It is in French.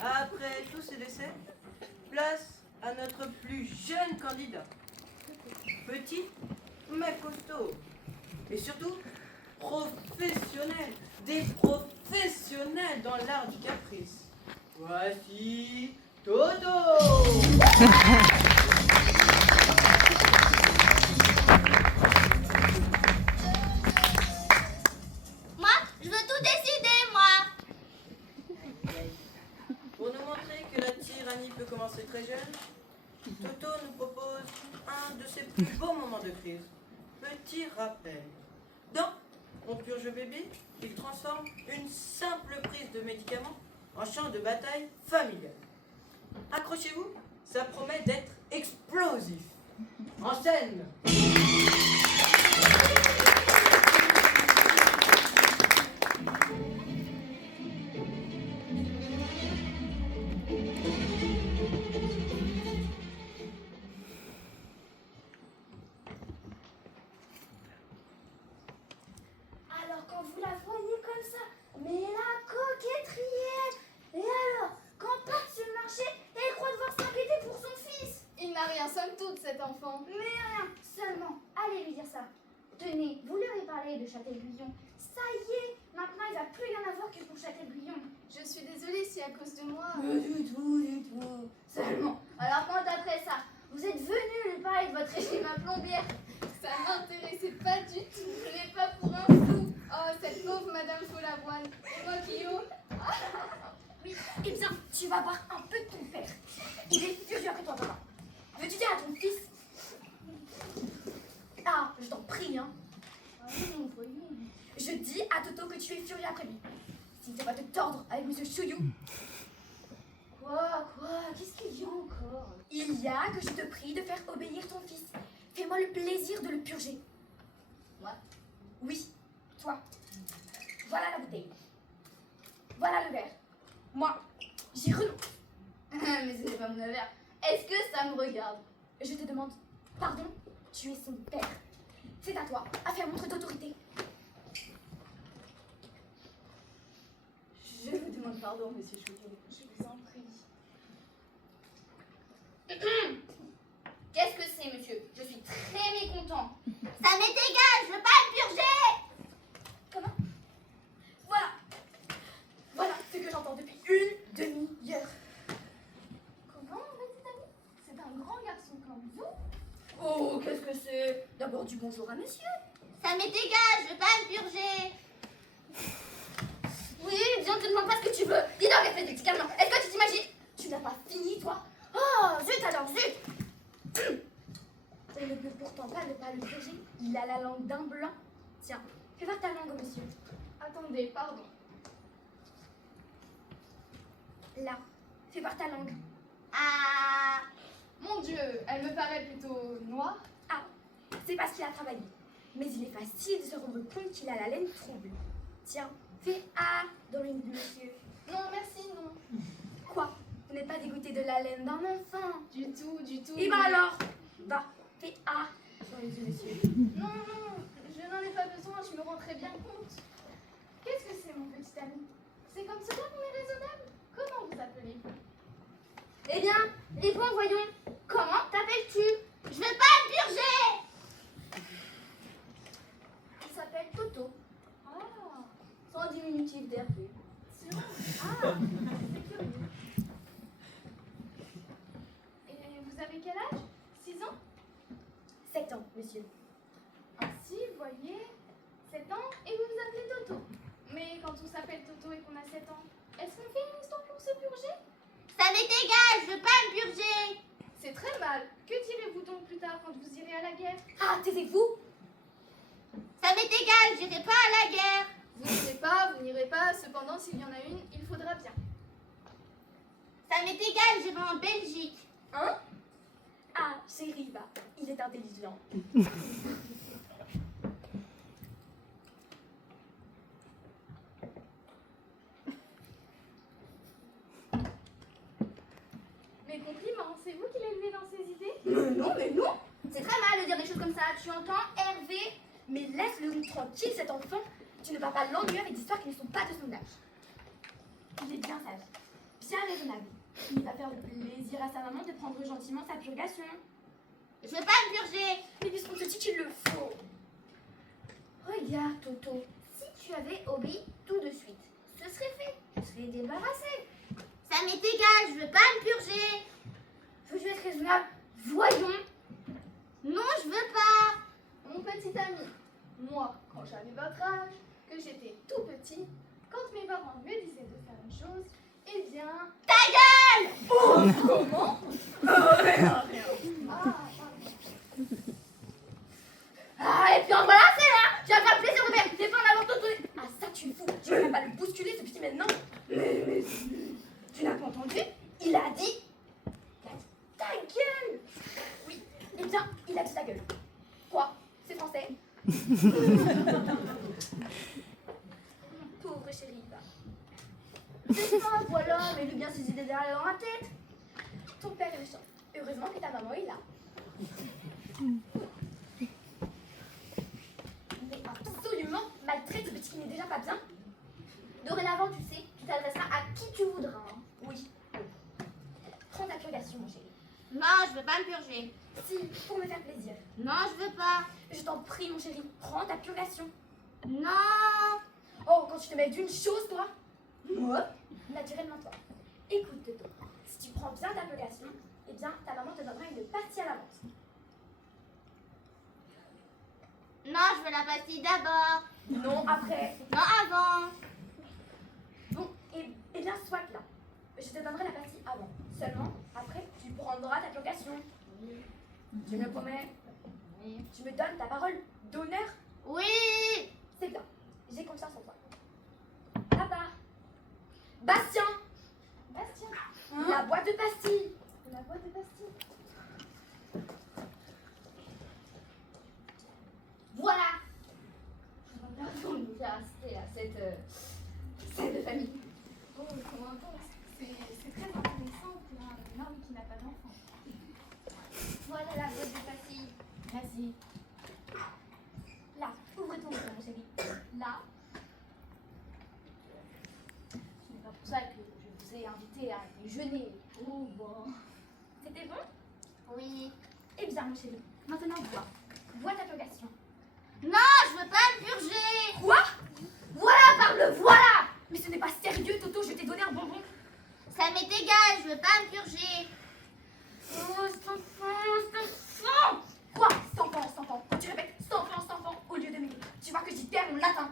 Après tous ces décès, place à notre plus jeune candidat. Petit, mais costaud. Et surtout, professionnel. Des professionnels dans l'art du caprice. Voici Toto. Moi, je veux tout décider, moi. Pour nous montrer que la tyrannie peut commencer très jeune, Toto nous propose un de ses plus beaux moments de crise. Petit rappel. Dans On purge bébé, il transforme une simple prise de médicaments en champ de bataille familial. Accrochez-vous, ça promet d'être explosif. En scène. Alors quand vous la voyez comme ça, mais la coquetterie. Et alors, quand part sur le marché, elle croit devoir s'inquiéter pour son fils. Il n'a rien, somme toute, cet enfant. Mais rien, seulement, allez lui dire ça. Tenez, vous lui avez parlé de Châtel-Guyon. Ça y est, maintenant il va plus rien avoir que pour Châtel-Guyon. Je suis désolée si à cause de moi... Du tout. Seulement, alors quand après ça, vous êtes venu lui parler de votre régime à plombière. Ça m'intéressait pas du tout, je n'ai pas pour un sou. Oh, cette pauvre Madame Follavoine. Et moi, Guillaume. Oui, eh bien, tu vas voir un peu ton père. Il est furieux après toi, papa. Veux-tu dire à ton fils? Ah, je t'en prie, hein. Voyons, voyons. Je dis à Toto que tu es furieux après lui. S'il ne va te tordre avec Monsieur Chouillou. Quoi? Qu'est-ce qu'il y a encore? Il y a que je te prie de faire obéir ton fils. Fais-moi le plaisir de le purger. Moi? Oui, toi. Voilà la bouteille. Voilà le verre. Moi, j'y renonce. Mais ce n'est pas mon affaire. Est-ce que ça me regarde? Je te demande pardon, tu es son père. C'est à toi à faire montre d'autorité. Je vous demande pardon, monsieur Chouillou. Je vous en prie. Qu'est-ce que c'est, monsieur? Je suis très mécontent. Ça m'est égal, je veux pas le purger. Comment? Voilà ce que j'entends depuis une demi-heure. Comment, petite amie? C'est un grand garçon comme vous. Oh, qu'est-ce que c'est? D'abord du bonjour à monsieur. Ça m'est égal, je veux pas le purger. Oui, bien, ne te demande pas ce que tu veux. Dis donc, espèce de petit gamin. Est-ce que tu t'imagines? Tu n'as pas fini, toi? Oh, zut alors, zut. On ne peut pourtant pas ne pas le purger. Il a la langue d'un blanc. Tiens, fais voir ta langue, monsieur. Attendez, pardon. Là, fais voir ta langue. Ah, Mon Dieu, elle me paraît plutôt noire. Ah, c'est parce qu'il a travaillé. Mais il est facile de se rendre compte qu'il a la laine trouble. Tiens, fais A dans une du monsieur. Non, merci, non. Quoi? Vous n'êtes pas dégoûté de la laine d'un enfant? Du tout, du tout. Et bah alors, va, fais A dans les yeux, monsieur. Non, je n'en ai pas besoin, je me rends très bien compte. Qu'est-ce que c'est, mon petit ami? C'est comme cela qu'on est raisonnable? Comment vous appelez-vous? Eh bien, réponds, voyons. Comment t'appelles-tu? je veux pas le purger. Il s'appelle Toto, Ah, sans diminutif d'Hervé. c'est vrai. Ah, c'est curieux. Et vous avez quel âge? 6 ans? 7 ans, monsieur. Ainsi, vous voyez, 7 ans et vous vous appelez Toto. Mais quand on s'appelle Toto et qu'on a 7 ans, est-ce qu'on fait une histoire pour se purger? Ça m'est égal, je veux pas le purger. C'est très mal. Que direz-vous donc plus tard quand vous irez à la guerre? Ah, taisez-vous. Ça m'est égal, j'irai pas à la guerre. Vous n'irez pas, cependant s'il y en a une, il faudra bien. Ça m'est égal, j'irai en Belgique. Hein? Ah, chérie, bah, il est intelligent. Mes compliments, c'est vous qui l'élevez dans ses idées? Mais non. C'est très mal de dire des choses comme ça. Tu entends, Hervé? Mais tranquille, cet enfant. Tu ne vas pas l'ennuyer avec des histoires qui ne sont pas de son âge. Il est bien sage, bien raisonnable. Il va faire plaisir à sa maman de prendre gentiment sa purgation. Je veux pas me purger. Mais puisqu'on te dit qu'il le faut. Regarde, Toto. Si tu avais obéi tout de suite, ce serait fait. Tu serais débarrassé. Ça m'est égal, je veux pas me purger. Veux-tu être raisonnable? Voyons. Non, je veux pas. Mon petit ami, moi, quand j'avais votre âge, que j'étais tout petit, quand mes parents me disaient de faire une chose, eh bien... Ta gueule! Oh, comment? Rien. Ah, pardon. Ah, et puis en voilà, c'est là. Tu vas faire plaisir de faire des en avant Toto. Ah, ça, tu le fous. Tu vas même pas le bousculer, ce petit maintenant. Mais, tu n'as pas entendu? Il a dit ta gueule. Oui, eh bien, il a dit ta gueule. Quoi? C'est français? Pauvre chérie, va. C'est ça, voilà, mais lui bien ses idées derrière dans la tête. Ton père est méchant. Heureusement que ta maman est là. Mais absolument maltraite ce petit qui n'est déjà pas bien. Dorénavant, tu sais, tu t'adresseras à qui tu voudras. Hein. Oui. Prends ta purgation, mon chéri. Non, je veux pas me purger. Si, pour me faire plaisir. Non, je veux pas. Je t'en prie, mon chéri, prends ta purgation. Non. Oh, quand tu te mets d'une chose, toi. Moi, naturellement, toi. Écoute, Toto, si tu prends bien ta purgation, eh bien, ta maman te donnera une pastille à l'avance. Non, je veux la pastille d'abord. Non, après. Non, avant. Bon, et bien, soit là. Je te donnerai la pastille avant. Seulement, après, tu prendras ta purgation. Tu me promets? Oui. Tu me donnes ta parole d'honneur? Oui. C'est bien. J'ai confiance en toi. Papa. Bastien. Bastien, La boîte de pastilles. la boîte de pastilles. Voilà. On nous a assisté à cette scène de famille. Oh, comment donc? C'est très intéressant pour un homme qui n'a pas d'enfant. Voilà la boîte de pastilles. Vas-y. Là, ouvre ton bouton, mon chéri. Là. Ce n'est pas pour ça que je vous ai invité à déjeuner. Oh, bon. C'était bon? Oui. Eh bien, mon chéri, maintenant bois. Bois ta purgation. Non, je veux pas me purger. Quoi? Voilà, parle, voilà. Mais ce n'est pas sérieux, Toto, je t'ai donné un bonbon. Ça m'est égal, je veux pas me purger. Oh, cet enfant. Quoi? Cet enfant. Tu répètes, cet enfant, au lieu de m'aider. Tu vois que j'y perds mon latin.